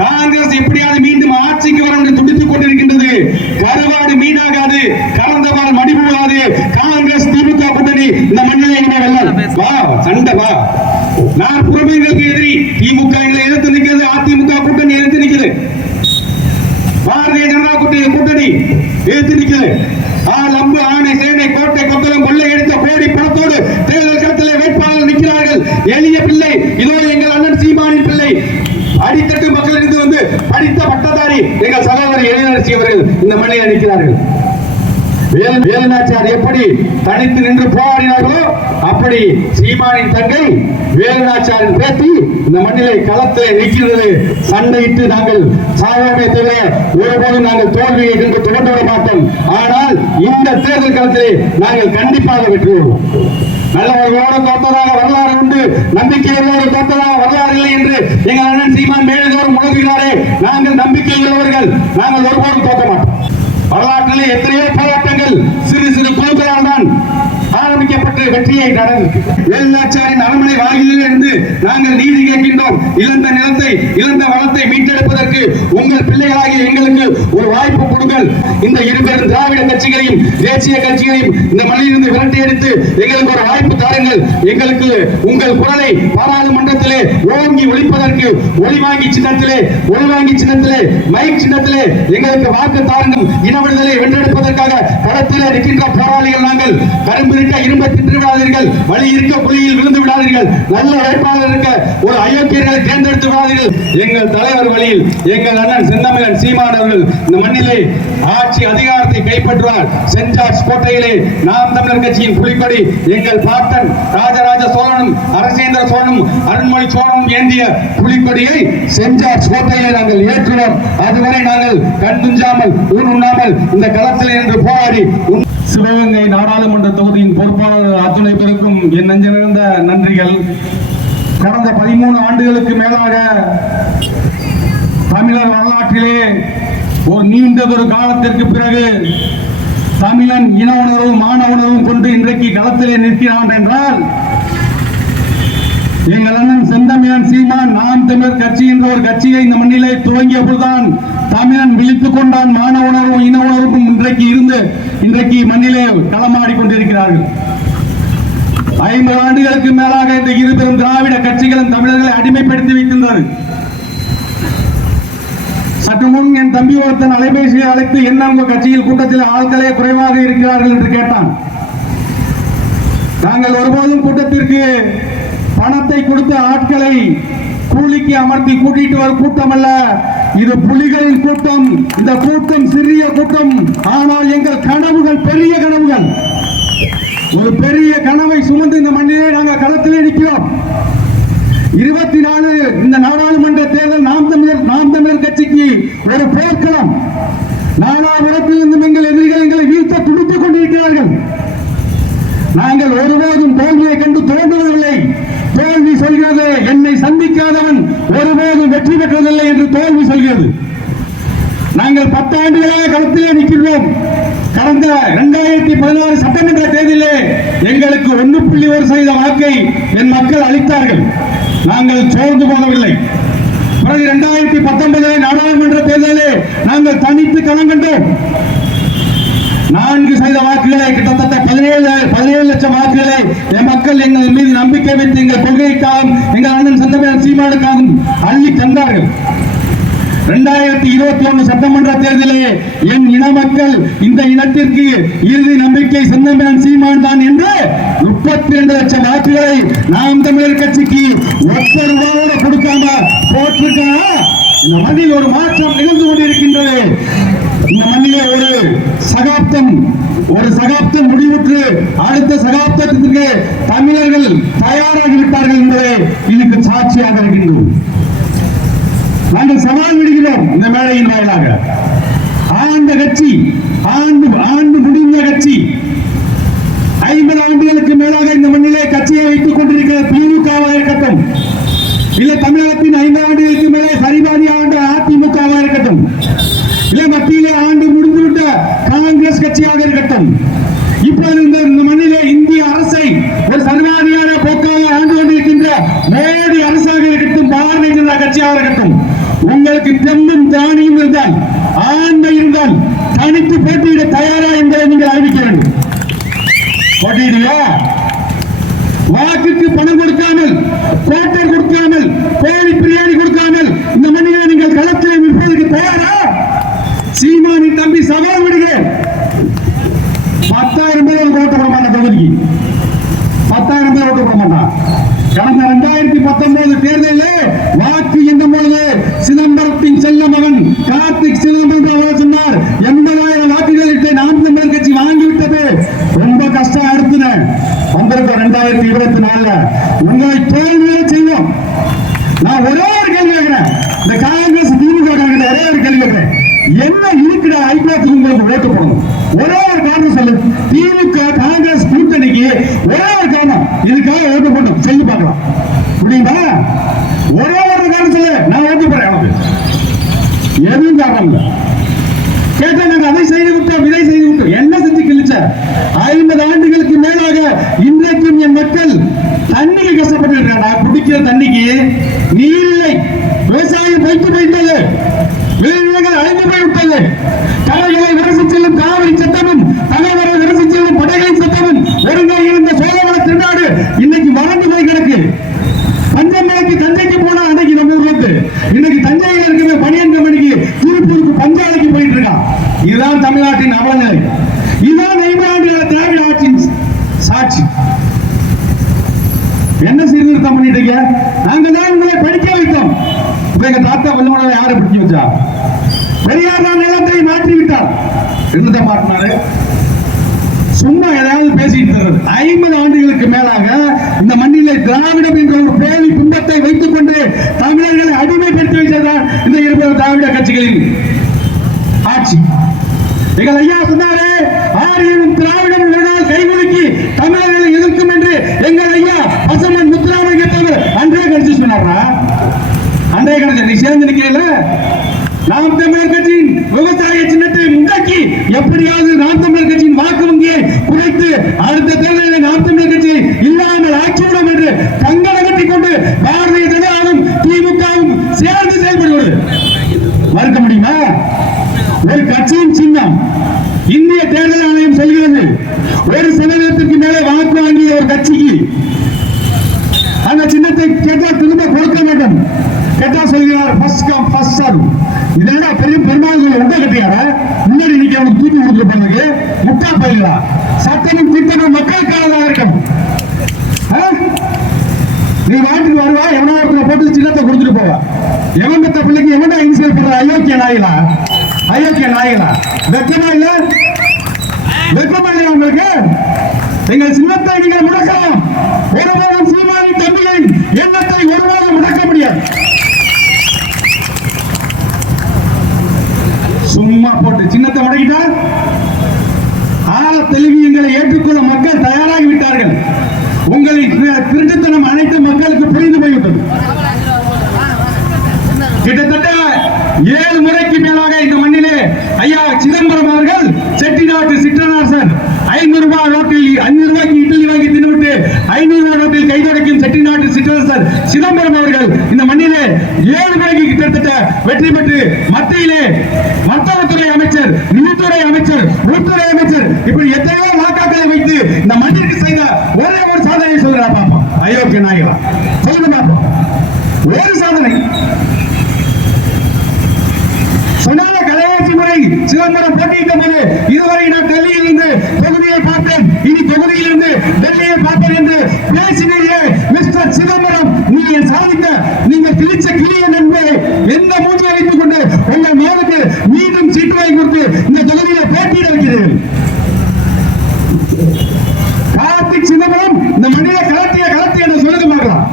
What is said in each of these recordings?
காங்கிரஸ் எப்படியாவது மீண்டும் ஆட்சிக்கு வர என்று துடித்துக் கொண்டிருக்கின்றது. கருவாடு மீனாகாது கலந்தவால் மடிபடாது காங்கிரஸ் திமுக கூட்டணி இந்த மண்ணிலே வா சண்டை வா. நான் புறமைகளுக்கு எதிரி. திமுக எங்களை எதிர்த்து நிற்கிறது. அதிமுக கூட்டணி எதிர்த்து நிற்கிறது. பாரதிய ஜனதா கூட்டணி கூட்டணி எதிர்த்து நிற்கிறது. ஆள் அம்பு ஆணை சேனை கோட்டை கொத்தலம் கொள்ளை எடுத்த கோடி பணத்தோடு தேர்தல் களத்திலே வேட்பாளர் நிற்கிறார்கள். எளிய பிள்ளை. இதோ எங்கள் அண்ணன் சீமானின் பிள்ளை. அடித்தட்டு மக்களிடம் வந்து படித்த பட்டதாரி எங்கள் சகோதரி இளைஞரசி அவர்கள் இந்த மண்ணில் அளிக்கிறார்கள் வேல் வேலுநாச்சியார் எப்படி தனித்து நின்று போராடினார்களோ அப்படி சீமானின் தங்கை வேலுநாச்சியாரின் பேத்தி இந்த மண்ணிலே களத்திலே நிற்கிறது. சண்டையிட்டு நாங்கள் சாதாரண தவிர ஒருபோதும் நாங்கள் தோல்வியை கண்டு தொடர்ந்து விட மாட்டோம். ஆனால் இந்த தேர்தல் களத்திலே நாங்கள் கண்டிப்பாக வெற்றி பெறுவோம். நல்லவர்களோடு தோத்ததாக வரலாறு உண்டு. நம்பிக்கையோடு தோத்ததாக வரலாறு என்று எங்கள் அண்ணன் சீமான் மேலதோறும் உணர்கிறாரே நாங்கள் நம்பிக்கை உள்ளவர்கள் நாங்கள் ஒருபோதும் தோக்க மாட்டோம். வரலாற்றிலே எத்தனையோ போராட்டங்கள் சிறு சிறு குழுக்களால் வெற்றியை நடந்தது வேலுநாச்சியாரின் அரண்மனை வாயிலில் இருந்து நாங்கள் நீதி கேட்கின்றோம். இழந்த நிலத்தை இழந்த வளத்தை மீட்டெடுப்பதற்கு உங்கள் பிள்ளைகளாகிய எங்களுக்கு ஒரு வாய்ப்பு கொடுங்கள். இந்த இருபெரும் திராவிட கட்சிகளையும் தேசிய கட்சிகளையும் இந்த மண்ணிலிருந்து விரட்டி எடுத்து எங்களுக்கு ஒரு வாய்ப்பு தாருங்கள். எங்களுக்கு உங்கள் குரலை பாராளுமன்றத்திலே ஓங்கி ஒழிப்பதற்கு ஒளிவாங்கி சின்னத்திலே ஒளிவாங்கி சின்னத்திலே மைக் சின்னத்திலே எங்களுக்கு வாக்கு தாருங்கள். இன விடுதலை வென்றெடுப்பதற்காக களத்திலே நிற்கின்ற போராளிகள் நாங்கள். கரும்பு இருக்க இரும்ப தின்று விடாதீர்கள். வழி இருக்க புலியில் விழுந்து விடாதீர்கள். நல்ல வேட்பாளர் இருக்க ஒரு அயோக்கியர்களை தேர்ந்தெடுத்து விடாதீர்கள். எங்கள் தலைவர் வழியில் எங்கள் அண்ணன் செந்தமிழன் சீமான் அவர்கள் இந்த மண்ணிலே ஆட்சி அதிகாரத்தை கைப்பற்றுவார். சென்ட் ஜார்ஜ் கோட்டையிலே நாம் தமிழர் கட்சியின் புலிக்கொடி எங்கள் பாட்டன் ராஜராஜ சோழனும் அரசேந்திர சோழனும் அருண்மொழி சோழனும் ஏந்திய புலிக்கொடியை சென்ட் ஜார்ஜ் கோட்டையிலே நாங்கள் ஏற்றுவோம் அதுவரை நாங்கள் கண் துஞ்சாமல் ஊர் உண்ணாமல் இந்த களத்தில் என்று போராடி உன் சிவகங்கை நாடாளுமன்ற தொகுதியின் பொறுப்பாளர் அத்துணை பேருக்கும் என் நெஞ்சிலிருந்த நன்றிகள். கடந்த பதிமூணு ஆண்டுகளுக்கு மேலாக தமிழர் வரலாற்றிலே ஒரு நீண்டதொரு காலத்திற்கு பிறகு தமிழன் இன உணர்வும் மான உணர்வும் கொண்டு இன்றைக்கு களத்திலே நிற்கிறான் என்றால் எங்கள் அண்ணன் செந்தமிழன் சீமான் நாம் தமிழர் கட்சி என்ற ஒரு கட்சியை இந்த மண்ணிலே துவங்கிய பொழுதுதான் தமிழன் விழித்துக் கொண்டான். மான உணர்வும் இன உணர்வும் இன்றைக்கு இருந்து இன்றைக்கு மண்ணிலே களமாடி கொண்டிருக்கிறார்கள். ஐம்பது ஆண்டுகளுக்கு மேலாக இந்த இருபெரும் திராவிட கட்சிகளும் தமிழர்களை அடிமைப்படுத்தி வைக்கின்றது. சற்று முன் என் தம்பி ஒருத்தன் அலைபேசியை அழைத்து என்ன உங்க கட்சியில் கூட்டத்தில் ஆட்களே குறைவாக இருக்கிறார்கள்? என்று கேட்டான். நாங்கள் ஒருபோதும் கூட்டத்திற்கு பணத்தை கொடுத்த ஆட்களை கூலிக்கு அமர்த்தி கூட்டிட்டு வரும் கூட்டம் அல்ல இது புலிகளின் கூட்டம். இந்த கூட்டம் சிறிய கூட்டம். ஆனால் எங்கள் கனவுகள் பெரிய கனவுகள். ஒரு பெரிய கனவை சுமந்து இந்த மண்ணிலே நாங்கள் களத்திலே நிற்கிறோம். இருபத்தி நாலு இந்த நாடாளுமன்ற தேர்தல் நாம் தமிழர் நாம் தமிழர் கட்சிக்கு ஒரு போர்க்களம். நாலாபுரத்திலிருந்தும் எங்கள் எதிரிகள் எங்களை வீழ்த்த துடித்துக் கொண்டிருக்கிறார்கள். நாங்கள் ஒருபோதும் தோல்வியை கண்டு தோன்றுவதில்லை. தோல்வி சொல்கிறது. என்னை சந்திக்காதவன் ஒருபோதும் வெற்றி பெற்றதில்லை என்று தோல்வி சொல்கிறது. நாங்கள் பத்தாண்டுகளாக களத்திலே நிற்கிறோம் கடந்த இரண்டாயிரத்தி பதினாறு சட்டமன்ற தேர்தலிலே எங்களுக்கு ஒன்று புள்ளி ஒரு சதவீத வாக்கை என் மக்கள் அளித்தார்கள். நாங்கள் சோர்ந்து போகவில்லை. பிறகு இரண்டாயிரத்தி பத்தொன்பது நாடாளுமன்ற தேர்தலிலே நாங்கள் தனித்து களம் கண்டோம். நான்கு சதவீத வாக்குகளை கிட்டத்தட்ட பதினேழு பதினேழு லட்சம் வாக்குகளை என் மக்கள் எங்கள் மீது நம்பிக்கை வைத்து எங்கள் கொள்கைக்காகவும் எங்கள் அண்ணன் சந்தமேன் சீமானுக்காகவும் அள்ளி தந்தார்கள். இரண்டாயிரத்தி இருபத்தி ஒன்று சட்டமன்ற தேர்தலிலே என் இன மக்கள் இந்த இனத்திற்கு இறுதி நம்பிக்கை சந்தமேன் சீமான் தான் என்று முப்பத்தி ரெண்டு லட்சம் வாக்குகளை நாம் தமிழர் கட்சிக்கு ஒத்த ரூபாவோட கொடுக்காம போட்டிருக்கா? இந்த மண்ணில் ஒரு மாற்றம் நிகழ்ந்து கொண்டிருக்கின்றது. இந்த ஒரு சகாப்தம் ஒரு சகாப்தம் முடிவுற்று அடுத்த சகாப்தத்திற்கு தமிழர்கள் தயாராகி விட்டார்கள் என்பதை இதுக்கு சாட்சியாக இருக்கின்றோம் நாங்கள் சவால் விடுகிறோம் இந்த மேடையின் வாயிலாக. ஆண்ட கட்சி ஆண்டு ஆண்டு முடிந்த கட்சி. ஐம்பது ஆண்டுகளுக்கு மேலாக இந்த மண்ணிலே கட்சியை வைத்துக் கொண்டிருக்கிற திமுகவாக இருக்கட்டும் இல்ல தமிழகத்தின் ஐந்து ஆண்டுகளுக்கு மேலே சரிபாதி ஆண்டு அதிமுகவாக இருக்கட்டும் இல்ல மத்தியிலே ஆண்டு முடிந்துவிட்ட காங்கிரஸ் கட்சியாக இருக்கட்டும். இப்போது இந்த இந்த மண்ணிலே இந்திய அரசை ஒரு சர்வாதிகார போக்காக ஆண்டு கொண்டிருக்கின்ற மோடி அரசாக இருக்கட்டும் பாரதிய ஜனதா கட்சியாக இருக்கட்டும். உங்களுக்கு தெம்பும் தானியும் இருந்தால் ஆண்மை இருந்தால் தனித்து போட்டியிட தயாரா என்பதை நீங்கள் அறிவிக்க வேண்டும். போட்டியிடுவா வாக்குக்கு பணம் கொடுக்காமல் கோட்டை கொடுக்காமல் கோழி பிரியாணி கொடுக்காமல் இந்த மண்ணில் நீங்கள் களத்தில் நிற்பதற்கு தயாரா? தம்பி சவால் விடுங்க பத்தாயிரம் பேர் ஓட்டு போட மாட்டான் தொகுதிக்கு. பத்தாயிரம் பேர் ஓட்டு போட மாட்டான். கடந்த இரண்டாயிரத்தி பத்தொன்பது தேர்தலில் வாக்கு எண்ணும் பொழுது சிதம்பரத்தின் செல்ல மகன் கார்த்திக் சிதம்பரம் அவர்கள் சொன்னார். எண்பதாயிரம் வாக்குகள் இட்டு நாம் தமிழர் கட்சி வாங்கிவிட்டது ரொம்ப கஷ்டம் அடுத்துன வந்திருக்கோம் ரெண்டாயிரத்தி இருபத்தி நாலுல. உங்களை தோல்வியை செய்வோம். நான் ஒரே ஒரு கேள்வி கேட்கிறேன். இந்த காங்கிரஸ் திமுக ஒரே ஒரு கேள்வி கேட்கிறேன். என்ன இருக்கிற ஐபிஎஸ் உங்களுக்கு ஓட்டு போடணும் ஒரே ஒரு காரணம் சொல்லு. திமுக காங்கிரஸ் கூட்டணிக்கு ஒரே ஒரு காரணம். இதுக்காக ஓட்டு போட்டோம் சொல்லி பார்க்கலாம். புரியுமா ஒரே ஒரு காரணம் சொல்லு. நான் ஓட்டு போறேன் எனக்கு எதுவும் காரணம் இல்லை. கேட்டாங்க அதை செய்து விட்டோம் இதை செய்து விட்டோம். என்ன செஞ்சு கிழிச்ச ஐம்பது ஆண்டுகளுக்கு மேலாக இன்றைக்கும் என் மக்கள் தண்ணிக்கு கஷ்டப்பட்டு இருக்காங்க. குடிக்கிற தண்ணிக்கு நீர் இல்லை. விவசாயம் வைத்து போயிட்டது. விளைநிலங்கள் அழைந்து போய்விட்டது தலைகளை விரசி செல்லும் காவிரி சட்டமும் தலைவரை விரசி செல்லும் படைகளின் சட்டமும் ஒருங்கே இருந்த சோழவன திருநாடு இன்னைக்கு வறண்டு போய் கிடக்கு. பஞ்சமலைக்கு தஞ்சைக்கு போனா அன்னைக்கு நம்ம ஊர் வந்து இன்னைக்கு தஞ்சையில் இருக்கிற பனியன் கம்பெனிக்கு திருப்பூருக்கு பஞ்சாலைக்கு போயிட்டு இருக்கான் இதுதான் தமிழ்நாட்டின் அவலநிலை இதுதான் ஐம்பது ஆண்டுகால திராவிட ஆட்சியின் சாட்சி. என்ன சீர்திருத்தம் பண்ணிட்டீங்க நாங்க தான் உங்களை படிக்க வைத்தோம். இப்ப எங்க தாத்தா வல்லமனை யாரை பிடிச்சி வச்சா? பெரியார் தான் நிலத்தை மாற்றி விட்டார் என்னத்தை மாற்றினாரு சும்மா ஏதாவது பேசிட்டு இருக்கிறது ஐம்பது ஆண்டுகளுக்கு மேலாக இந்த மண்ணிலே திராவிடம் என்ற ஒரு போலி பிம்பத்தை வைத்துக் கொண்டு தமிழர்களை அடிமைப்படுத்தி வைத்ததுதான் இந்த இருபது திராவிட கட்சிகளின் ஆட்சி. எங்கள் ஐயா சொன்னாரே ஆரியனும் திராவிடம் வேணால் கைகுலுக்கி தமிழர்களை எதிர்க்கும் என்று எங்கள் ஐயா பசமன் முத்துராமன் கேட்டவர் அன்றே கட்சி சொன்னாரா? அன்றே கடிச்சு. நீ சேர்ந்து நிக்கிறீங்களா? நாம் தமிழர் கட்சியின் விவசாய சின்னத்தை முடக்கி எப்படியாவது நாம் தமிழர் கட்சியின் வாக்கு வங்கியை குறைத்து அடுத்த தேர்தலில் நாம் தமிழர் கட்சி இல்லாமல் ஆக்கிவிடும் என்று கங்கணம் கட்டிக் கொண்டு பாரதிய ஜனதாவும் திமுகவும் சேர்ந்து செயல்படுவது. மறுக்க முடியுமா? ஒரு கட்சியின் சின்னம் இந்திய தேர்தல் ஆணையம் சொல்கிறது ஒரு சதவீதத்திற்கு மேலே வாக்கு வாங்கிய ஒரு கட்சிக்கு அந்த கேட்டா திரும்ப கொடுக்க வேண்டும். கேட்டா சொல்கிறார் ஃபர்ஸ்ட் கம் ஃபர்ஸ்ட் சர்வ் இதெல்லாம் பெரிய பெருமாள் உண்டை கட்டியாரா? முன்னாடி இன்னைக்கு அவனுக்கு தூக்கி கொடுத்துட்டு போனதுக்கு முட்டா பயிலா சட்டமும் திட்டமும் மக்களுக்காக இருக்கணும் ஆ? நீ வாட்டுக்கு வருவா எவனோ ஒருத்தரை போட்டு சின்னத்தை கொடுத்துட்டு போவா. எவன் பெத்த பிள்ளைக்கு எவனா இன்சூர் பண்ற? அயோக்கிய நாயிலா? அயோக்கிய நாயிலா? வெக்கமா இல்ல? வெக்கமா இல்லையா உங்களுக்கு? எங்கள் சின்னத்தை நீங்கள் முடக்கலாம் ஒருபோதும் சீமானி தம்பிகளின் எண்ணத்தை ஒருபோதும் முடக்க முடியாது சும்மா போட்டு சின்னத்தை முடக்கிட்டா ஆழ தெளிவியங்களை ஏற்றுக்கொள்ள மக்கள் தயாராகி விட்டார்கள் உங்களின் திரு- திருட்டுத்தனம் அனைத்து மக்களுக்கு புரிந்து போய்விட்டது கிட்டத்தட்ட ஏழு முறைக்கு மேலாக இந்த மண்ணிலே ஐயா சிதம்பரம் அவர்கள் செட்டிநாட்டு சிற்றரசர் ஐநூறு ரூபாய் நோட்டில் அஞ்சு ரூபாய்க்கு இட்லி வாங்கி தின்னுவிட்டு ஐநூறு ரூபாய் நோட்டில் கைதொடைக்கும் செட்டிநாட்டு சிதம்பரம் அவர்கள் இந்த மண்ணிலே ஏழு முறைக்கு கிட்டத்தட்ட வெற்றி பெற்று மத்தியிலே வர்த்தகத்துறை அமைச்சர் நிதித்துறை அமைச்சர் உள்துறை அமைச்சர் இப்படி எத்தனையோ வாக்காக்களை வைத்து இந்த மண்ணிற்கு செய்த ஒரே ஒரு சாதனை சொல்றா பாப்போம் அயோக்கிய நாயகா. சொல்லுங்க பாப்போம் ஒரு சாதனை. சொன்னால கலையாட்சி முறை சிதம்பரம் போட்டியிட்ட போது இதுவரை நான் டெல்லியில் இருந்து தொகுதியை பார்த்தேன். இனி தொகுதியில் இருந்து டெல்லியை பார்த்தேன் என்று பேசினீரே மிஸ்டர் சிதம்பரம் நீங்க சாதித்த நீங்க கிழிச்ச கிளியன் என்பதை எந்த மூச்சை வைத்துக் கொண்டு உங்கள் மகனுக்கு மீண்டும் சீட்டு வாங்கி கொடுத்து இந்த தொகுதியில போட்டியிட வைக்கிறேன். கார்த்திக் சிதம்பரம் இந்த மண்ணில கலத்திய கலத்திய என்று சொல்லுங்க பார்க்கலாம்.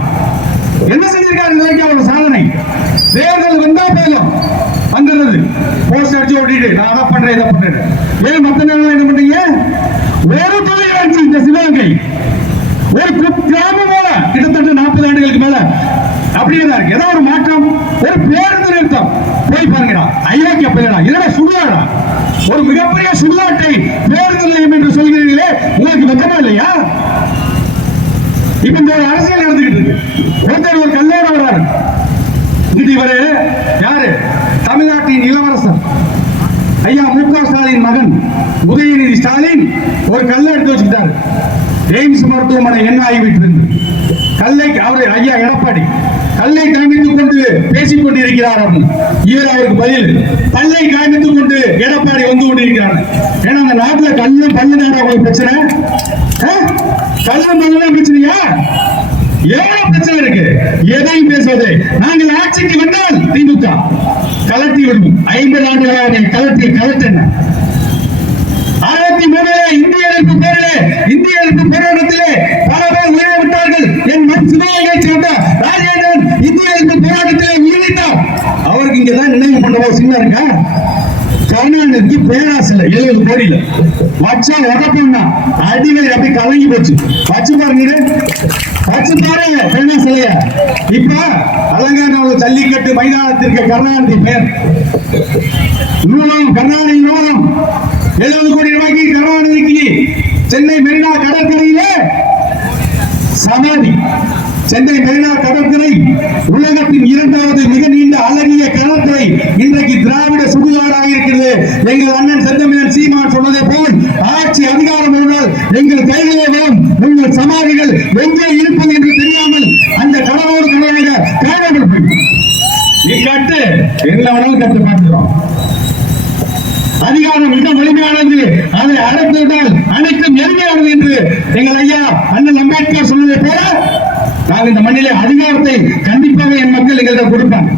என்ன செஞ்சிருக்காரு இது வரைக்கும் சாதனை? தேர்தல் வந்தா போதும். வந்துடுறது. போஸ்ட் அடிச்சு ஓட்டிட்டு நான் அதை பண்றேன் இதை பண்றேன் ஏன் மத்த நேரம் என்ன பண்றீங்க? ஒரு தொழில் இந்த சிவகங்கை ஒரு கு- கிராமம் போல கிட்டத்தட்ட நாற்பது ஆண்டுகளுக்கு மேல அப்படியே தான் இருக்கு ஏதோ ஒரு மாற்றம் ஒரு பேருந்து நிறுத்தம் போய் பாருங்கடா ஐரோக்கிய பயிரடா இதோட சுடுகாடா ஒரு மிகப்பெரிய சுடுகாட்டை பேருந்து நிலையம் என்று சொல்கிறீர்களே உங்களுக்கு வெக்கமா இல்லையா? இப்ப இந்த ஒரு அரசியல் நடந்துகிட்டு இருக்கு. ஒருத்தர் ஒரு கல்லோட வர்றாரு இது இவரு யாரு? தமிழ்நாட்டின் இளவரசர். ஐயா மு க ஸ்டாலின் மகன் உதயநிதி ஸ்டாலின் ஒரு கல்லை எடுத்து வச்சுக்கிட்டாரு. எய்ம்ஸ் மருத்துவமனை என்ன ஆகிவிட்டு இருந்து கல்லை அவரு ஐயா எடப்பாடி பல்லை காமித்துக் கொண்டு பேசிக் கொண்டிருக்கிறார் இவர் அவருக்கு பதில் பல்லை காமித்துக் கொண்டு எடப்பாடி வந்து கொண்டிருக்கிறார் ஏன்னா அந்த நாட்டுல கல்லு பல்லு தானே உங்களுக்கு பிரச்சனை? கல்லும் பல்லு தான் பிரச்சனையா? எவ்வளவு பிரச்சனை இருக்கு? எதையும் பேசுவது நாங்கள் ஆட்சிக்கு வந்தால் திமுக கலட்டி விடுவோம். ஐம்பது ஆண்டுகளாக கலட்டி கலட்டின. ஆயிரத்தி மூணுல இந்திய எதிர்ப்பு பேரிலே இந்திய எதிர்ப்பு போராட்டத்திலே பல பேர் உயிரை விட்டார்கள் என் மண் சிவகங்கையை சேர்ந்த ராஜேந்திரன் இந்திய எதிர்ப்பு போராட்டத்திலே உயிரிழந்தார் நீங்க தான் நினைவு பண்ணவோ சின்ன இருக்கா? கருணாநிதிக்கு பேராசில எழுபது கோடியில வச்சா உடப்பா அடிகள் அப்படி கலங்கி போச்சு. வச்சு பாருங்க வச்சு பாருங்க பெண்ணா சிலைய இப்ப அலங்காநல்லூர் ஜல்லிக்கட்டு மைதானத்திற்கு கருணாநிதி பேர். நூலம் கருணாநிதி நூலம். எழுபது கோடி ரூபாய்க்கு கருணாநிதிக்கு சென்னை மெரினா கடற்கரையிலே சமாதி. சென்னை மெரினா கடற்கரை உலகத்தின் இரண்டாவது மிக நீண்ட அழகிய கடற்கரை. இன்றைக்கு திராவிட சுடுகாடாக இருக்கிறது. எங்கள் அண்ணன் செந்தமிழன் சீமான் சொன்னதை போல் ஆட்சி அதிகாரம் இருந்தால் எங்கள் கைகளே வரும். உங்கள் சமாதிகள் எங்கே இருப்பது என்று தெரியாமல் அந்த கடலோடு கடலாக காணாமல் போய் நீ கட்டு என்ன கட்டு அதிகாரம் மிக வலிமையானது. அதை அடைத்துவிட்டால் அனைத்தும் எளிமையானது என்று எங்கள் ஐயா அண்ணன் அம்பேத்கர் சொன்னதை போல நாங்கள் இந்த மண்ணிலே அதிகாரத்தை கண்டிப்பாக என் மக்கள் எங்களிடம் கொடுப்பாங்க.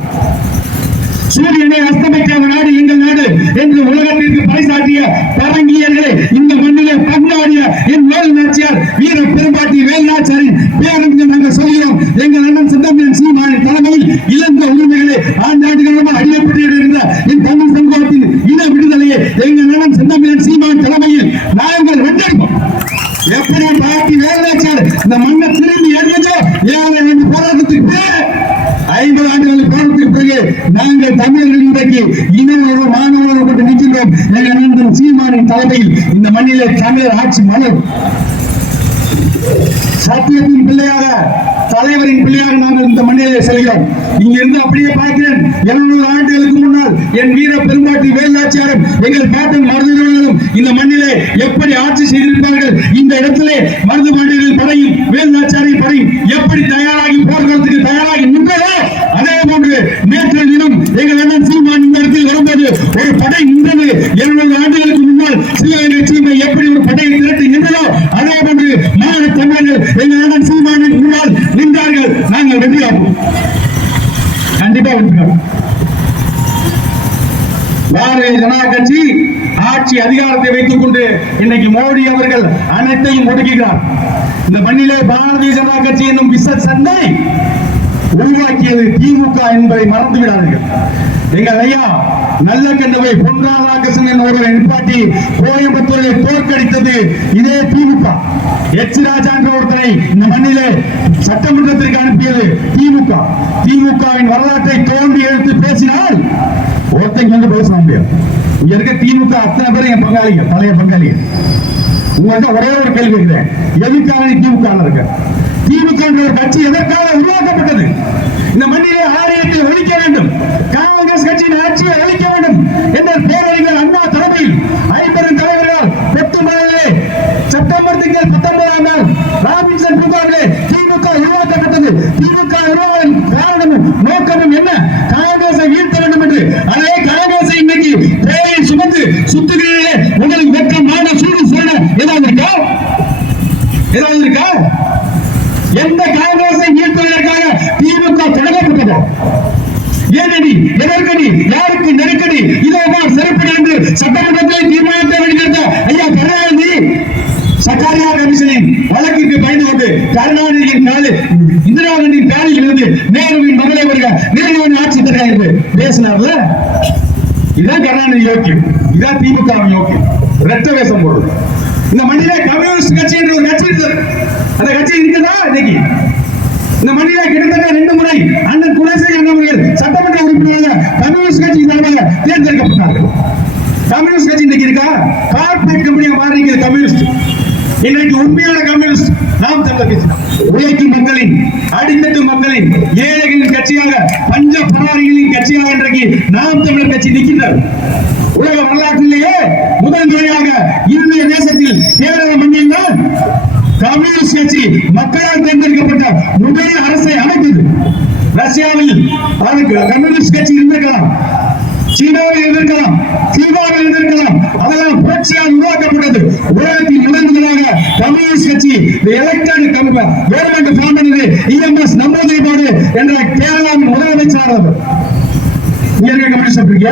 சூரியனை அஸ்தமிக்காத நாடு எங்கள் நாடு என்று உலகத்திற்கு பறைசாட்டிய பரங்கியர்களே இந்த மண்ணிலே பந்தாடிய என் வேல் நாச்சியார் வீர பெரும்பாட்டி வேல் நாச்சியாரின் பேருந்து நாங்கள் சொல்கிறோம் எங்கள் அண்ணன் சிந்தமியன் சீமானின் தலைமையில் இழந்த உரிமைகளை ஆண்டாண்டுகளமாக அடியப்பட்டு இருந்த என் தமிழ் சமூகத்தின் இன விடுதலையை எங்கள் அண்ணன் சிந்தமியன் சீமான் தலைமையில் நாங்கள் வென்றெடுப்போம் எப்படி பாட்டி வேல் நாச்சியார் இந்த மண்ணை திரும்பி எடுத்துச்சோ ஏழை என்று போராட்டத்துக்கு பிறகு ஐம்பது ஆண்டுகள் போராட்டத்திற்கு பிறகு நாங்கள் தமிழர்கள் இன்றைக்கு இன உணர்வு மாணவ உணர்வு கொண்டு நிற்கின்றோம் எங்கள் நண்பன் சீமானின் தலைமையில் இந்த மண்ணிலே தமிழர் ஆட்சி மலர் சத்தியத்தின் பிள்ளையாக தலைவரின் பிள்ளையாக நாங்கள் இந்த மண்ணிலே செல்கிறோம். இங்கிருந்து அப்படியே பார்க்கிறேன். எழுநூறு ஆண்டுகளுக்கு முன்னால் என் வீர பெருமாட்டி வேலாட்சியாரும் எங்கள் பாட்டன் மருதுகளும் இந்த மண்ணிலே எப்படி ஆட்சி செய்திருப்பார்கள்? இந்த இடத்திலே மருது பாண்டியர்கள் படையும் வேலாச்சாரியின் படையும் எப்படி தயாராகி போர்க்களத்துக்கு தயாராகி நின்றதோ அதே போன்று நேற்று தினம் எங்கள் அண்ணன் சீமான் இந்த இடத்தில் வரும்போது ஒரு படை நின்றது. எழுநூறு ஆண்டுகளுக்கு முன்னால் சீமையின் சீமை எப்படி ஒரு படையை திரட்டுகின்றதோ அதே போன்று மாநில தமிழர்கள் எங்கள் சீமானின் முன்னால் நின்றார்கள். நாங்கள் வெற்றியாகும். கண்டிப்பா வெற்றியாகும். பாரதிய ஜனதா கட்சி ஆட்சி அதிகாரத்தை வைத்துக் கொண்டு இன்னைக்கு மோடி அவர்கள் அனைத்தையும் ஒடுக்குகிறார். இந்த மண்ணிலே பாரதிய ஜனதா கட்சி என்னும் விச சந்தை உருவாக்கியது திமுக என்பதை மறந்து விடாதீர்கள் எங்கள் ஐயா நல்ல கண்டவை பொன் ராதாகிருஷ்ணன் ஒருவரை நிப்பாட்டி கோயம்புத்தூரை தோற்கடித்தது இதே திமுக. எச் ராஜா என்ற ஒருத்தரை இந்த மண்ணிலே சட்டமன்றத்திற்கு அனுப்பியது திமுக. திமுகவின் வரலாற்றை தோண்டி எடுத்து பேசினால் ஒருத்தங்க வந்து பேச முடியாது. இங்க இருக்க திமுக அத்தனை பேர் என் பங்காளிங்க பழைய பங்காளிங்க. உங்கள்கிட்ட ஒரே ஒரு கேள்வி கேட்கிறேன். எதுக்காக திமுக இருக்க? திமுக என்ற ஒரு கட்சி எதற்காக உருவாக்கப்பட்டது? இந்த மண்ணிலே ஆரியத்தை ஒழிக்க வேண்டும். காங்கிரஸ் கட்சியின் ஆட்சியை ஒழிக்க வேண்டும் என்ற பேரறிஞர் அண்ணா தலைமையில் ஐம்பெரும் தலைவர்களால் பத்து பத்தொன்பதிலே செப்டம்பர் திங்கள் பத்தொன்பதாம் நாள் ராபின்சன் பூங்காவிலே திமுக உருவாக்கப்பட்டது. திமுக உருவாவதன் காரணமும் நோக்கமும் என்ன? காங்கிரஸை வீழ்த்த வேண்டும் என்று அதே காங்கிரஸை இன்னைக்கு பேரையை சுமந்து சுத்துகிறீர்களே உங்களுக்கு வெக்கமான மான சூடு சோழ ஏதாவது இருக்கா? ஏதாவது இருக்கா? எந்த காங்கிரஸை வீழ்த்த தொடங்கப்பட்டதோ ஏனடி எதற்கடி யாருக்கு நெருக்கடி? இதோ பார் சிறப்பு என்று சட்டமன்றத்தில் தீர்மானத்தை வெளியிட்ட ஐயா கருணாநிதி. சக்காரியா கமிஷனின் வழக்கிற்கு பயந்து கொண்டு கருணாநிதியின் காலில் இந்திரா காந்தியின் காலில் இருந்து நேருவின் மகளை வருக நேருவின் ஆட்சி தருக என்று பேசினார்ல? இதான் கருணாநிதி யோக்கியம். இதான் திமுக யோக்கியம். ரத்த வேஷம் போடுறது. இந்த மண்ணிலே கம்யூனிஸ்ட் கட்சி என்று ஒரு கட்சி அந்த கட்சி இருக்குதா இன்னைக்கு? இந்த மண்ணிலே கிட்டத்தட்ட ரெண்டு முறை அண்ணன் குலசேகர் அவர்கள் சட்டமன்ற உறுப்பினராக கம்யூனிஸ்ட் கட்சி தலைவராக தேர்ந்தெடுக்கப்பட்டார்கள். கம்யூனிஸ்ட் கட்சி இன்னைக்கு இருக்கா? கார்பரேட் கம்பெனியை மாறி கம்யூனிஸ்ட். இன்றைக்கு உண்மையான கம்யூனிஸ்ட் நாம் தமிழர் கட்சி. உழைக்கும் மக்களின் அடித்தட்டு மக்களின் ஏழைகளின் கட்சியாக பஞ்ச பராரிகளின் கட்சியாக இன்றைக்கு நாம் தமிழர் கட்சி நிற்கின்றது. உலக வரலாற்றிலேயே முதல் முறையாக இந்திய தேசத்தில் தேர்தல் மண்ணில் கம்யூனிஸ்ட் கட்சி மக்களால் தேர்ந்தெடுக்கப்பட்ட முதல் அரசை அமைத்தது. ரஷ்யாவில் அதற்கு கம்யூனிஸ்ட் கட்சி இருந்திருக்கலாம். சீனாவில் இருந்திருக்கலாம். கியூபாவில் இருந்திருக்கலாம். அதெல்லாம் புரட்சியால் உருவாக்கப்பட்டது. உலகத்தின் முதன்முதலாக கம்யூனிஸ்ட் கட்சி எலெக்டட் கவர்மெண்ட் ஃபார்ம் பண்ணது இஎம்எஸ் நம்பூதிரிபாடு என்ற கேரளாவின் முதலமைச்சர் அவர். இங்க இருக்க கம்யூனிஸ்ட் இருக்கீங்க?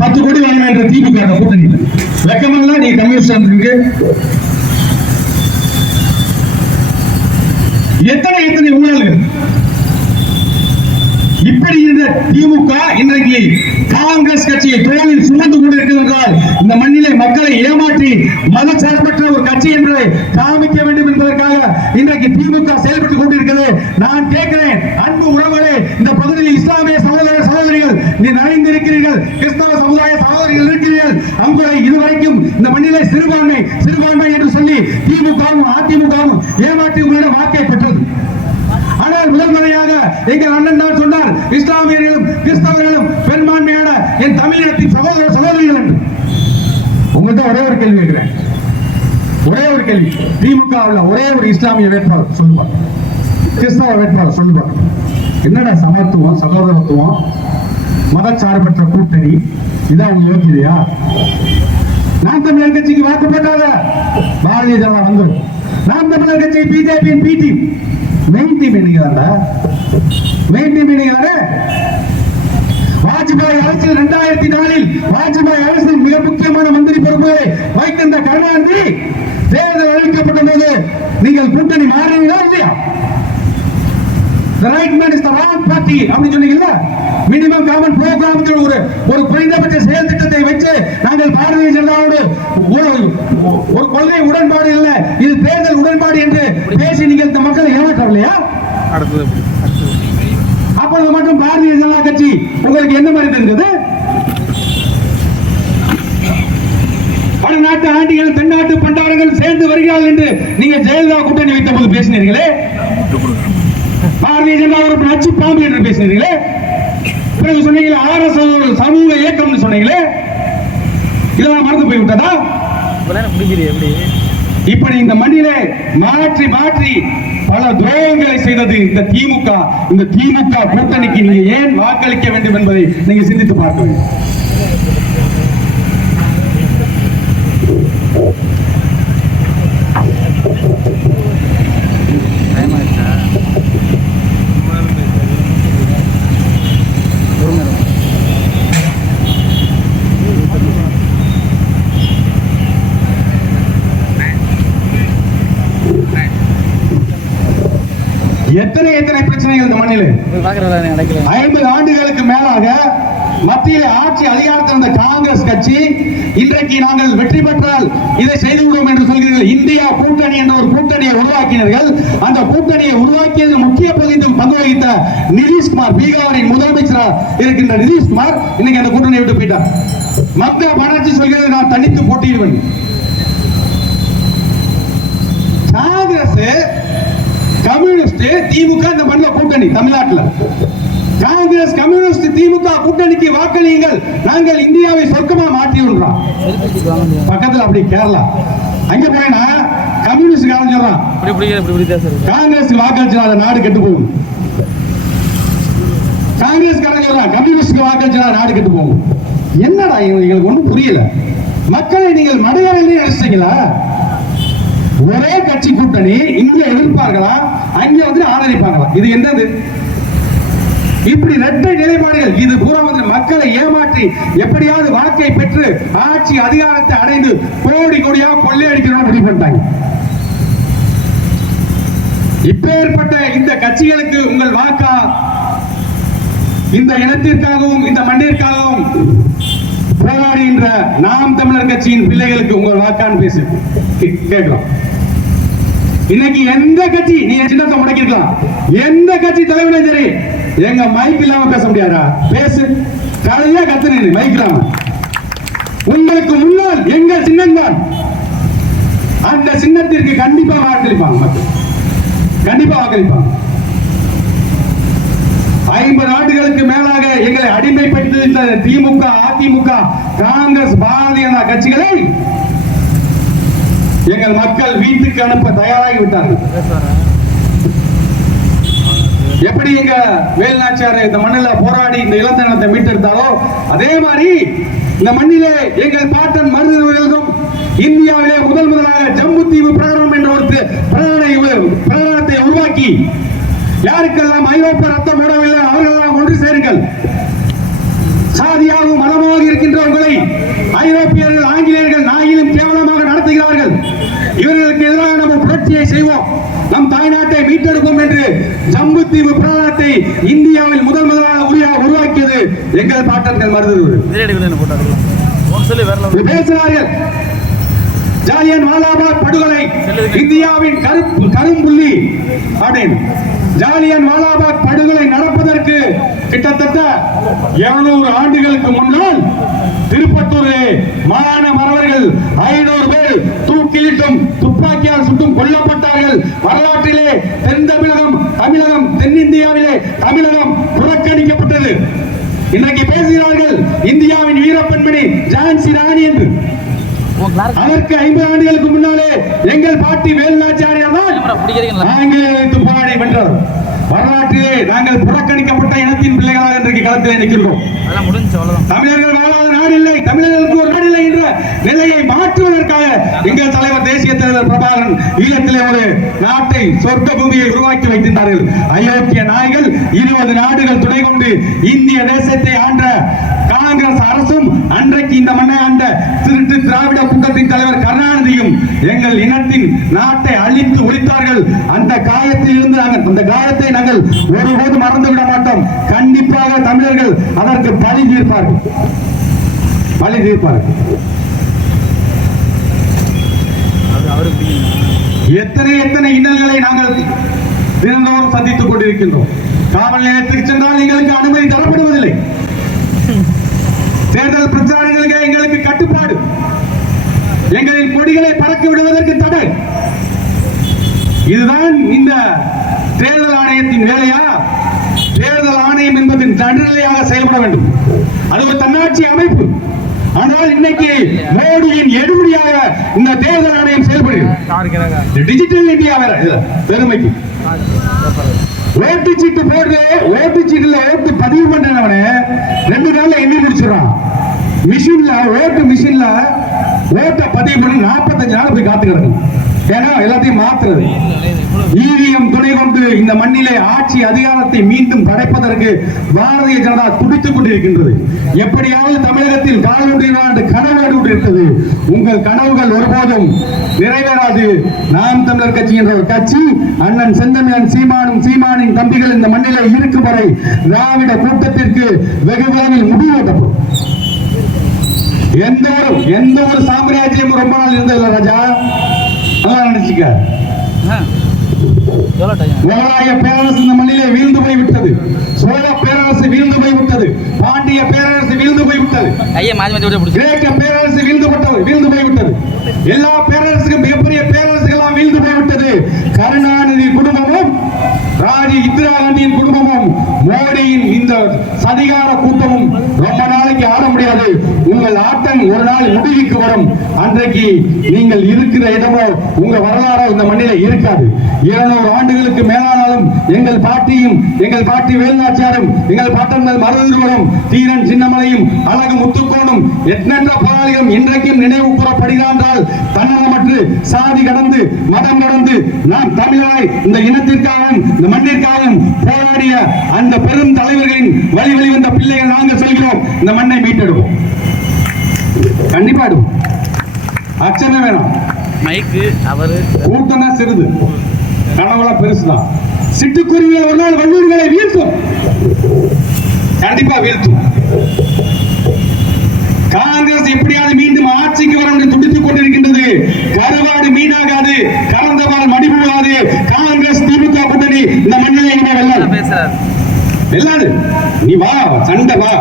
பத்து கோடி வாங்கின என்ற திமுக கூட்டணி. வெக்கமெல்லாம் நீ கம்யூனிஸ்ட் இருக்கு எத்தனை எத்தனை ஊழல்கள்? இப்படி இருந்த திமுக இன்றைக்கு காங்கிரஸ் கட்சியை தோளில் சுமந்து கொண்டிருக்கிறார்கள் இந்த மண்ணிலே மக்களை ஏமாற்றி மதச்சார்பற்ற ஒரு கட்சி என்பதை காமிக்க வேண்டும் என்பதற்காக இன்றைக்கு திமுக செயல்பட்டுக் கொண்டிருக்கிறது. நான் கேட்கிறேன் அன்பு உறவுகளே இந்த பகுதியில் இஸ்லாமிய சகோதர சகோதரிகள் நீ நிறைந்திருக்கிறீர்கள் கிறிஸ்தவ சமுதாய சகோதரிகள் இருக்கிறீர்கள் உங்களை இதுவரைக்கும் இந்த மண்ணிலே சிறுபான்மை சிறுபான்மை என்று சொல்லி திமுகவும் அதிமுகவும் ஏமாற்றி உங்களிடம் வாக்கை பெற்றது. ஆனால் முதல் முறையாக எங்கள் அண்ணன் தான் சொன்னார் இஸ்லாமியர்களும் கிறிஸ்தவர்களும் பெரும்பான்மையான என் தமிழினத்தின் சகோதர சகோதரிகள் என்று. உங்கள்கிட்ட ஒரே ஒரு கேள்வி கேட்கிறேன். ஒரே ஒரு கேள்வி. திமுக உள்ள ஒரே ஒரு இஸ்லாமிய வேட்பாளர் சொல்லுவார் கிறிஸ்தவ வேட்பாளர் சொல்லுவார் என்னடா சமத்துவம் சகோதரத்துவம்? மதச்சார்பற்ற கூட்டணி இதான் உங்க யோகிதையா நான் தமிழர் கட்சிக்கு வாக்கு போட்டாங்க. பாரதிய ஜனதா வந்துடும் நான் தமிழர் கட்சி பிஜேபியின் பி டீம் மெயின்டி மீனிங் என்னைக்கு மெயின் வாஜ்பாய் அரசு இரண்டாயிரத்தி நாலில் வாஜ்பாய் அரசு மிக முக்கியமான மந்திரி பொறுப்புகளை வைத்திருந்த கருணாநிதி. தேர்தல் அறிவிக்கப்பட்ட போது நீங்கள் கூட்டணி மாறினீங்களா இல்லையா? The right man is the wrong party அப்படின்னு சொன்னீங்கல்ல? மினிமம் காமன் ப்ரோக்ராம் ஒரு ஒரு குறைந்தபட்ச செயல் திட்டத்தை வச்சு நாங்கள் பாரதிய ஜனதாவோடு ஒரு ஒரு கொள்கை உடன்பாடு இல்ல. இது தேர்தல் உடன்பாடு என்று பேசி நீங்கள் இந்த மக்களை ஏமாற்றவில்லையா? அப்பொழுது மட்டும் பாரதிய ஜனதா கட்சி உங்களுக்கு என்ன மாதிரி இருந்தது வடநாட்டு ஆண்டிகள் தென்னாட்டு பண்டாரங்கள் சேர்ந்து வருகிறார்கள் என்று நீங்க ஜெயலலிதா கூட்டணி வைத்த போது பேசினீர்களே பாரதிய ஜனதா ஒரு நச்சு பாம்பு என்று பேசினீர்களே பிறகு சொன்னீங்களே ஆர்எஸ் சமூக இயக்கம்னு சொன்னீங்களே? இதெல்லாம் மறந்து போய்விட்டதா? இப்படி இந்த மண்ணிலே மாற்றி மாற்றி பல துரோகங்களை செய்தது இந்த திமுக. இந்த திமுக கூட்டணிக்கு நீங்க ஏன் வாக்களிக்க வேண்டும் என்பதை நீங்க சிந்தித்து பார்க்க வேண்டும் டைம் ஆயிடுச்சா பொறுமை இரு. எத்தனை எத்தனை பிரச்சனைகள் இந்த மண்ணிலே? ஐம்பது ஆண்டுகளுக்கு மேலாக மத்தியிலே ஆட்சி அதிகாரத்தில் இருந்த காங்கிரஸ் கட்சி இன்றைக்கு நாங்கள் வெற்றி பெற்றால் இதை செய்து விடுவோம் என்று சொல்கிறீர்கள். இந்தியா கூட்டணி என்ற ஒரு கூட்டணியை உருவாக்கினீர்கள். அந்த கூட்டணியை உருவாக்கியது முக்கிய பகுதியில் பங்கு வகித்த நிதிஷ்குமார் பீகாரின் முதலமைச்சராக இருக்கின்ற நிதிஷ்குமார் இன்னைக்கு அந்த கூட்டணியை விட்டு போயிட்டார். மம்தா பானர்ஜி சொல்கிறது நான் தனித்து போட்டியிடுவேன். காங்கிரஸ் கம்யூனிஸ்ட் திமுக இந்த மண்ணில கூட்டணி தமிழ்நாட்டுல. காங்கிரஸ் கம்யூனிஸ்ட் திமுக கூட்டணிக்கு வாக்களியுங்கள். நாங்கள் இந்தியாவை சொர்க்கமா முடியும் பக்கத்துல அப்படி கேரளா. அங்க போயினா கம்யூனிஸ்ட் காரன் சொல்றான். காங்கிரஸ் வாக்களிச்சா அந்த நாடு கெட்டு போகும். காங்கிரஸ் காரன் சொல்றான் கம்யூனிஸ்ட் வாக்களிச்சா நாடு கெட்டு போகும். என்னடா இவங்களுக்கு ஒண்ணும் புரியல. மக்களை நீங்கள் மடையறையிலே அடிச்சிட்டீங்களா? ஒரே கட்சி கூட்டணி இங்க எதிர்ப்பார்களா? அங்க வந்து ஆதரிப்பார்களா? இது என்னது? இப்படி இரட்டை நிலைப்பாடுகள். இது பூரா வந்து மக்களை ஏமாற்றி எப்படியாவது வாக்கை பெற்று ஆட்சி அதிகாரத்தை அடைந்து கோடி கோடியா கொள்ளையடிக்கணும்னு முடிவு பண்ணிட்டாங்க. இப்பேற்பட்ட இந்த கட்சிகளுக்கு உங்கள் வாக்கா? இந்த இனத்திற்காகவும் இந்த மண்ணிற்காகவும் போராடுகின்ற நாம் தமிழர் கட்சியின் பிள்ளைகளுக்கு உங்கள் வாக்கான்னு பேசு. கேட்கலாம். இன்னைக்கு எந்த கட்சி நீ சின்னத்தை முடக்கிருக்கலாம் எந்த கட்சி தலைவரும் சரி எங்க மைக் இல்லாம பேச முடியாதா? பேசு. கலையா கத்து நின்று மைக் இல்லாம. உங்களுக்கு முன்னால் எங்க சின்னந்தான் அந்த சின்னத்திற்கு கண்டிப்பா வாக்களிப்பாங்க மக்கள். கண்டிப்பா வாக்களிப்பாங்க ஐம்பது ஆண்டுகளுக்கு மேலாக அடிமைப்படுத்த திமுக அதிமுக காங்கிரஸ் பாரதிய ஜனதா கட்சிகளை எங்கள் மக்கள் வீட்டுக்கு அனுப்ப தயாராகி விட்டார்கள் எப்படி எங்க வேலுநாச்சியார் இந்த மண்ணில் போராடி இந்த இளந்தனத்தை மீட்டெடுத்தாலோ அதே மாதிரி இந்த மண்ணிலே எங்கள் பாட்டன் மருதுகளும் இந்தியாவிலே முதல் முதலாக ஜம்புத்தீவு பிரகடனம் என்ற ஒரு பிரகடனை பிரகடனத்தை உருவாக்கி யாருக்கெல்லாம் ஐரோப்பிய ரத்தம் விடவில்லை அவர்களெல்லாம் ஒன்று சேருங்கள். சாதியாகவும் மதமாக இருக்கின்ற உங்களை ஐரோப்பியர்கள் ஆங்கிலேயர்கள் நாயிலும் கேவலமாக நடத்துகிறார்கள். இவர்களுக்கு எதிராக நம்ம புரட்சியை செய்வோம். நம் தாய்நாட்டை மீட்டெடுப்போம் என்று ஜம்புத்தீவு பிரகடனத்தை இந்தியாவில் முதல் முதலாக உருவா- உருவாக்கியது எங்கள் பாட்டன்கள் level. பேசுகிறார்கள் ஜாலியன் வாலாபாக் படுகொலை இந்தியாவின் கரும்புள்ளி அப்படின்னு ஜாலியன் வாலாபாத் படுகொலை நடப்பதற்கு கிட்டத்தட்ட 200 ஆண்டுகளுக்கு முன்னால் திருப்பத்தூர் மாகாண மறவர்கள் ஐநூறு பேர் தூக்கிலிட்டும் துப்பாக்கியால் சுட்டும் கொல்லப்பட்டார்கள். வரலாற்றிலே தென் தமிழகம் தமிழகம் தென்னிந்தியாவிலே தமிழகம் புறக்கணிக்கப்பட்டது. இன்றைக்கு பேசுகிறார்கள் இந்தியாவின் வீரப்பெண்மணி ஜான்சி ராணி என்று. அதற்கு ஐம்பது ஆண்டுகளுக்கு முன்னாலே எங்கள் பாட்டி வேலுநாச்சியாரியார் தான் ஆங்கிலேயத்து போராடி வென்றார் வரலாற்றிலே நாங்கள் புறக்கணிக்கப்பட்ட இனத்தின் பிள்ளைகளாக இன்றைக்கு களத்திலே நிற்கின்றோம். தமிழர்கள் வாழாத நாடு இல்லை தமிழர்களுக்கு ஒரு நாடு இல்லை என்ற நிலையை மாற்றுவதற்காக எங்கள் தலைவர் தேசிய தலைவர் பிரபாகரன் ஈழத்திலே ஒரு நாட்டை சொர்க்க பூமியை உருவாக்கி வைத்திருந்தார்கள். அயோக்கிய நாய்கள் இருபது நாடுகள் துணை கொண்டு இந்திய தேசத்தை ஆண்ட அரசும் அன்றைக்கு இந்த மண்ணை ஆண்ட திருட்டு திராவிட கூட்டத்தின் தலைவர் கருணாநிதியும் எங்கள் இனத்தின் நாட்டை அழித்து ஒழித்தார்கள். அந்த காயத்தில் இருந்து நாங்கள் அந்த காயத்தை நாங்கள் ஒருபோது மறந்து விட மாட்டோம். கண்டிப்பாக தமிழர்கள் அதற்கு பழி தீர்ப்பார்கள். பழி தீர்ப்பார்கள். எத்தனை எத்தனை இன்னல்களை நாங்கள் தினந்தோறும் சந்தித்துக் கொண்டிருக்கின்றோம். காவல் நிலையத்துக்கு சென்றால் எங்களுக்கு அனுமதி தரப்படுவதில்லை. தேர்தல் பிரச்சாரங்களுக்கு எங்களுக்கு கட்டுப்பாடு. எங்களின் கொடிகளை பறக்க விடுவதற்கு தடை. இதுதான் இந்த தேர்தல் ஆணையத்தின் வேலையா? தேர்தல் ஆணையம் என்பது நடுநிலையாக செயல்பட வேண்டும். அது ஒரு தன்னாட்சி அமைப்பு. ஆனால் இன்னைக்கு மோடியின் எடுபடியாக இந்த தேர்தல் ஆணையம் செயல்படுகிறது டிஜிட்டல் இந்தியா வேற பெருமைக்கு. ஓட்டு சீட்டு போடுற ஓட்டு சீட்டுல ஓட்டு பதிவு பண்றவனே ரெண்டு நாள்ல எண்ணி முடிச்சிடறான். மிஷின்ல ஓட்டு மிஷின்ல ஓட்டை பதிவு பண்ணி நாற்பத்தஞ்சு நாள் போய் காத்து ஏன்னா எல்லாத்தையும் மாத்துறது ஈவிஎம் துணை கொண்டு இந்த மண்ணிலே ஆட்சி அதிகாரத்தை மீண்டும் படைப்பதற்கு பாரதிய ஜனதா துடித்துக் கொண்டிருக்கின்றது. எப்படியாவது தமிழகத்தில் காலொன்றினாண்டு கனவு இருக்கிறது உங்கள் கனவுகள் ஒருபோதும் நிறைவேறாது. நாம் தமிழர் கட்சி என்ற ஒரு கட்சி அண்ணன் செந்தமிழன் சீமானும் சீமானின் தம்பிகள் இந்த மண்ணிலே இருக்கும் வரை திராவிட கூட்டத்திற்கு வெகு விரைவில் முடிவு எந்த ஒரு எந்த ஒரு சாம்ராஜ்யமும் ரொம்ப நாள் இருந்ததில்லை ராஜா. நினைச்சுக்க முகலாய பேரரசு இந்த மண்ணிலே வீழ்ந்து போய் விட்டது சோழ பேரரசு வீழ்ந்து போய் விட்டது பாண்டிய பேரரசு வீழ்ந்து போய் விட்டது ஐயா மாற்றி மாற்றி விட்டு பிடிச்சி கிரேக்க பேரரசு வீழ்ந்து விட்டது வீழ்ந்து போய் விட்டது எல்லா பேரரசுக்கும் மிகப்பெரிய பேரரசுகளாம் வீழ்ந்து போய் விட்டது கருணாநிதி குடும்பமும் ராஜி இந்திரா காந்தியின் குடும்பமும் மோடியின் இந்த சதிகார கூட்டமும் ரொம்ப நாளைக்கு ஆட முடியாது உங்கள் ஆட்டம் ஒரு நாள் முடிவுக்கு வரும். அன்றைக்கு நீங்கள் இருக்கிற இடமோ உங்க வரலாறோ இந்த மண்ணில இருக்காது. இருநூறு ஆண்டுகளுக்கு மேலானாலும் எங்கள் பாட்டியும் எங்கள் பாட்டி வேலுநாச்சியாரும் எங்கள் பாட்டன்கள் மருதுருவனும் தீரன் சின்னமலையும் அழகு முத்துக்கோணும் எண்ணற்ற போராளிகளும் இன்றைக்கும் நினைவு கூறப்படுகிறார் என்றால் தன்னலமற்று சாதி கடந்து மதம் கடந்து நாம் தமிழராய் இந்த இனத்திற்காகவும் இந்த மண்ணிற்காகவும் போராடிய அந்த பெரும் தலைவர்களின் வழி வழி வந்த பிள்ளைகள் நாங்கள் சொல்கிறோம் இந்த மண்ணை மீட்டெடுப்போம். கண்டிப்பா எடுப்போம். அச்சமே வேணாம். மைக்கு அவரு கூட்டம் தான் சிறிது. கனவுலாம் பெருசுதான். சிட்டுக்குருவியை ஒரு நாள் வல்லூர்களை வீழ்த்தும். கண்டிப்பா வீழ்த்தும். காங்கிரஸ் எப்படியாவது மீண்டும் ஆட்சிக்கு வர துடித்துக் கொண்டிருக்கின்றது. கருவாடு மீனாகாது கலந்தவால் மடிபூடாது காங்கிரஸ் திமுக கூட்டணி இந்த மண்ணிலே வெல்லாது பேசுறாரு. வெல்லாது. நீ வா சண்டை வா.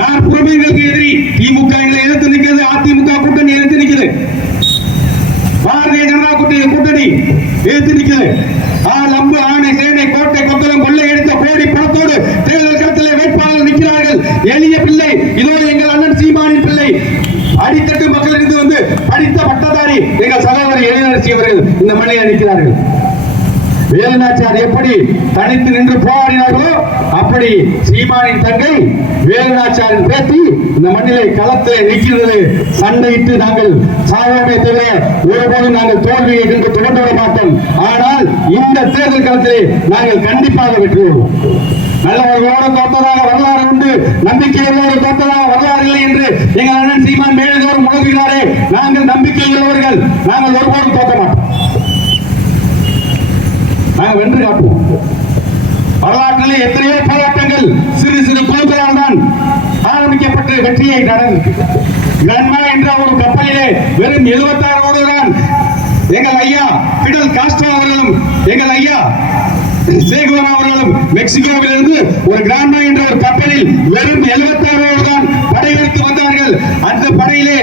நான் புறமைகளுக்கு எதிரி. திமுக எங்களை எதிர்த்து நிற்கிறது. அதிமுக கூட்டணி எதிர்த்து நிற்கிறது. பாரதிய ஜனதா கூட்டணி கூட்டணி எதிர்த்து நிற்கிறது. ஆள் அம்பு ஆணை சேனை கோட்டை கொத்தலம் எடுத்த போடி பணத்தோடு தேர்தல் களத்திலே வேட்பாளர் நிற்கிறார்கள். எளிய பிள்ளை இதோ எங்கள் அண்ணன் சீமானின் பிள்ளை. அடித்தட்டு மக்களிடம் வந்து படித்த பட்டதாரி எங்கள் சகோதரி இளைஞரசி அவர்கள் இந்த மண்ணில் நிற்கிறார்கள். வேலுநாச்சியார் எப்படி தனித்து நின்று போராடினார்களோ அப்படி சீமானின் தங்கை வேலுநாச்சாரின் பேத்தி இந்த மண்ணிலே களத்திலே நிற்கிறது சண்டையிட்டு நாங்கள் சாவோமே தவிர ஒருபோதும் நாங்கள் தோல்வியை கண்டு தொடர்ந்து வர மாட்டோம். ஆனால் இந்த தேர்தல் களத்திலே நாங்கள் கண்டிப்பாக வெற்றி வருவோம் நல்லவர்களோடு தோத்ததாக வரலாறு உண்டு. நம்பிக்கையோடு தோத்ததாக வரலாறு இல்லை என்று எங்கள் அண்ணன் சீமான் மேலதோறும் முழங்குகிறாரே நாங்கள் நம்பிக்கை உள்ளவர்கள் நாங்கள் ஒருபோதும் தோக்க மாட்டோம். நாங்கள் வென்று காட்டுவோம். வரலாற்றிலே எத்தனையோ போராட்டங்கள் சிறு சிறு குழுக்களால் தான் ஆரம்பிக்கப்பட்டு வெற்றியை நடந்தது கன்மா என்ற ஒரு கப்பலிலே வெறும் 76 தான் எங்கள் ஐயா பிடல் காஸ்ட்ரோ அவர்களும் எங்கள் ஐயா சேகுவரா அவர்களும் மெக்சிகோவிலிருந்து ஒரு கிராண்டா என்ற ஒரு கப்பலில் வெறும் 76 தான் படையெடுத்து வந்தார்கள். அந்த படையிலே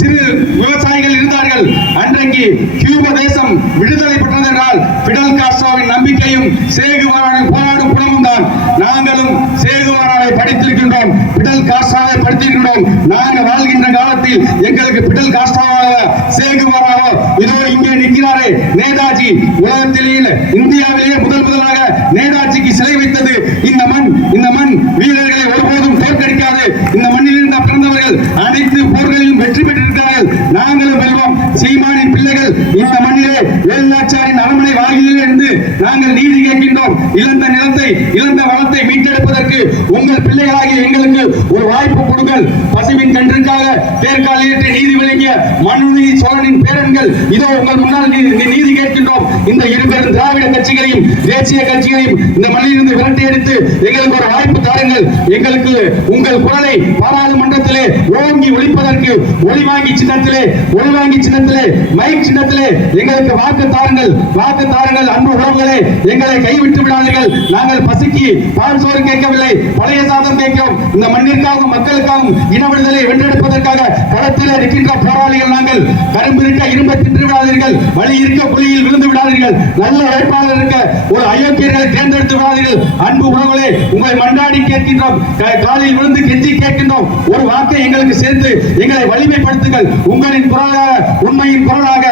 சிறு விவசாயிகள் இருந்தார்கள். அன்றைக்கு கியூப தேசம் விடுதலை பெற்றது என்றால் பிடல் காஸ்ட்ரோவின் நம்பிக்கையும் சேகுவாராவின் போராடும் குணமும் தான். நாங்களும் சேகுவாராவை படித்திருக்கின்றோம். பிடல் காஸ்ட்ராவை படித்திருக்கின்றோம். நாங்கள் வாழ்கின்ற காலத்தில் எங்களுக்கு பிடல் காஸ்ட்ராவாக சேகுவாராவோ இதோ இங்கே நிற்கிறாரே. நேதாஜி உலகத்திலேயே இந்தியாவிலேயே முதல் முதலாக நேதாஜிக்கு சிலை வைத்தது இந்த மண் இந்த மண் வீரர்களை ஒருபோதும் தோற்கடிக்காது இந்த மண்ணில் இருந்த பிறந்தவர்கள் அனைத்து போர்களிலும் வெற்றி பெற்றிருக்கிறார்கள் நாங்களும் வெல்வோம் சீமானின் பிள்ளைகள் இந்த மண்ணிலே வேலுநாச்சியாரின் அரண்மனை வாயிலில் இருந்து நாங்கள் நீதி கேட்கின்றோம். இழந்த நிலத்தை இழந்த வளத்தை மீட்டெடுப்பதற்கு உங்கள் பிள்ளைகளாகிய எங்களுக்கு ஒரு வாய்ப்பு கொடுங்கள். பசுவின் கன்றுக்காக தேர்காலியற்ற நீதி விளங்கிய மனுநீதி சோழனின் பேரன்கள் இதோ உங்கள் முன்னால் நீதி கேட்கின்றோம். இந்த இருபெரும் திராவிட கட்சிகளையும் தேசிய கட்சிகளையும் இந்த மண்ணிலிருந்து விரட்டி எடுத்து எங்களுக்கு ஒரு வாய்ப்பு தாருங்கள். எங்களுக்கு உங்கள் குரலை பாராளுமன்றத்திலே ஓங்கி ஒழிப்பதற்கு ஒளிவாங்கி சின்னத்திலே ஒளிவாங்கி சின்னத்திலே மைக் சின்னத்திலே எங்களுக்கு வாக்கு தாருங்கள். வாக்கு தாருங்கள். அன்பு உறவுகளே எங்களை கைவிட்டு விடாதீர்கள். நாங்கள் பசிக்கு பால் சோறு கேட்கவில்லை. பழைய சாதம் கேட்கிறோம். இந்த மண்ணிற்காகவும் மக்களுக்காகவும் இன விடுதலை வென்றெடுப்பதற்காக களத்தில் இருக்கின்ற போராளிகள் நாங்கள். கரும்பு இருக்க இரும்பை தின்று விடாதீர்கள் வழி இருக்க குழியில் விழுந்து விடாதீர்கள். நல்ல வேட்பாளர் இருக்க ஒரு அயோக்கியர்களை தேர்ந்தெடுத்து விடாதீர்கள். அன்பு உறவுகளே உங்களை மண்டாடி கேட்கின்றோம். காலில் விழுந்து கெஞ்சி கேட்கின்றோம். ஒரு வாக்கை எங்களுக்கு சேர்த்து எங்களை வலிமைப்படுத்துங்கள். உங்களின் குரலாக உண்மையின் குரலாக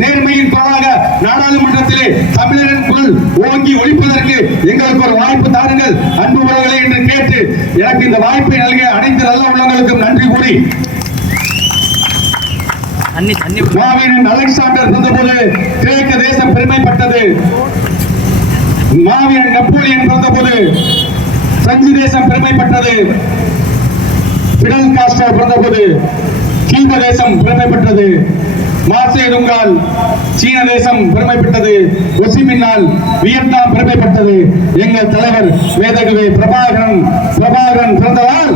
நேர்மையின் குரலாக நாடாளுமன்றத்திலே தமிழரின் குரல் ஓங்கி ஒழிப்பதற்கு எங்களுக்கு ஒரு வாய்ப்பு தாருங்கள். அன்பு உறவுகளை என்று கேட்டு எனக்கு இந்த வாய்ப்பை நல்கிய அனைத்து நல்ல உள்ளங்களுக்கும் நன்றி கூறி மாவீரன் அலெக்சாண்டர் இருந்தபோது கிரேக்க தேசம் பெருமைப்பட்டது. மாவீரன் நெப்போலியன் பிறந்தபோது பிரெஞ்சு தேசம் பெருமைப்பட்டது. பிடல் காஸ்ட்ரோ பிறந்தபோது கீப தேசம் பெருமைப்பட்டது. மார்சே சீன தேசம் பெருமைப்பட்டது ஒசிமின்னால் வியட்நாம் பெருமைப்பட்டது. எங்கள் தலைவர் வேதகவி பிரபாகரன் பிரபாகரன் பிறந்ததால்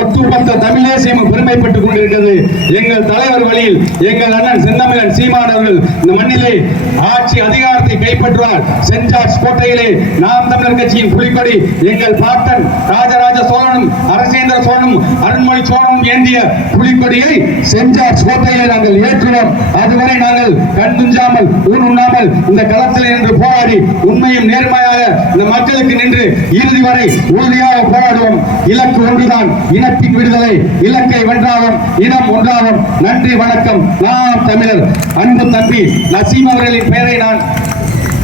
ஒட்டுமொத்த தமிழ் தேசியம் பெருமைப்பட்டுக் கொண்டிருக்கிறது. எங்கள் தலைவர் வழியில் எங்கள் அண்ணன் செந்தமிழன் சீமான் அவர்கள் இந்த மண்ணிலே ஆட்சி அதிகாரத்தை கைப்பற்றுவார். சென்ட் ஜார்ஜ் கோட்டையிலே நாம் தமிழர் கட்சியின் புலிக்கொடி எங்கள் பாட்டன் ராஜராஜ சோழனும் அரசேந்திர சோழனும் அருண்மொழி சோழனும் ஏந்திய புலிக்கொடியை செஞ்சார் ஜார்ஜ் நாங்கள் ஏற்றுவோம். அதுவரை நாங்கள் கண் துஞ்சாமல் ஊன் உண்ணாமல் இந்த களத்தில் நின்று போராடி உண்மையும் நேர்மையாக இந்த மக்களுக்கு நின்று இறுதி வரை உறுதியாக போராடுவோம். இலக்கு ஒன்றுதான் இனத்தின் விடுதலை இலக்கை வென்றாலும் இனம் ஒன்றாலும். நன்றி வணக்கம். நாம் தமிழர். அன்பு தம்பி நசீம் அவர்களின் பெயரை நான்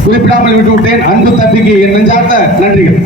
குறிப்பிடாமல் விட்டுவிட்டேன். அன்பு தம்பிக்கு என் நெஞ்சார்ந்த நன்றிகள்.